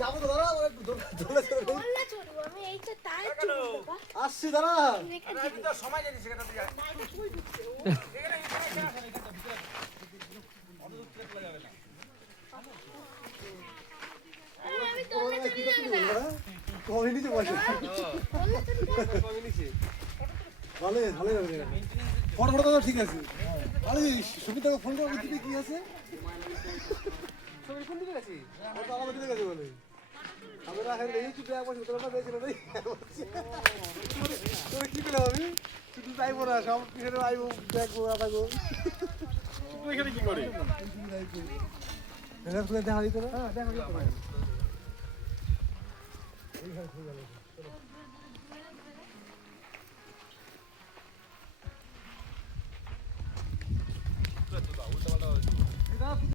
যাবো তো দাঁড়া আসছি দাঁড়া সময় জানিস সেটা তুই কমে নিচে বসে ভালো ভালো ফটো ফটো তো ঠিক আছে আরে সুবিধাকে ফোন করে দিতে কি আছে ছবি কোন দিকে গেছি আমাদের দিকে গেছে বলে আমরা এখন এই চুপে একবার সুতরাং দিয়েছিল নাই তোরা কি পেলাম আমি শুধু যাইবো না সব পিছনে আইবো দেখবো আটাগো এখানে কি করে দেখা দিত না হ্যাঁ দেখা দিত